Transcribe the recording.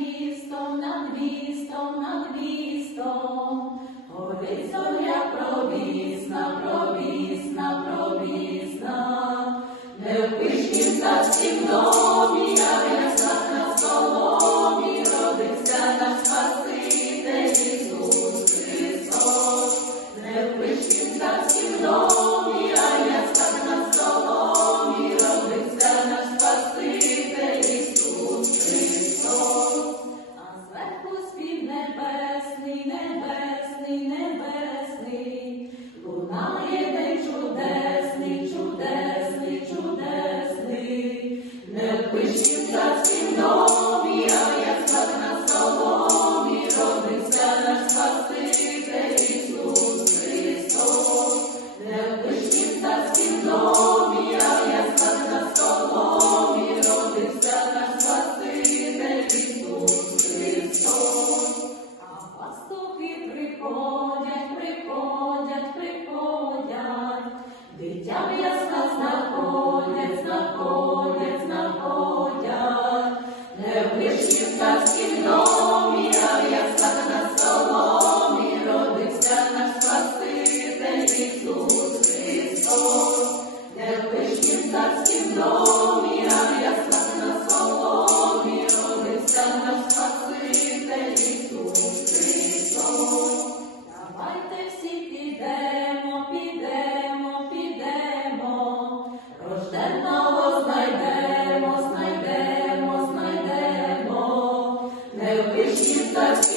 містом, над містом, над містом. Горить зоря провісна, провісна, провісна. Не впишні за всім домі, Jesus, in me. Jesus.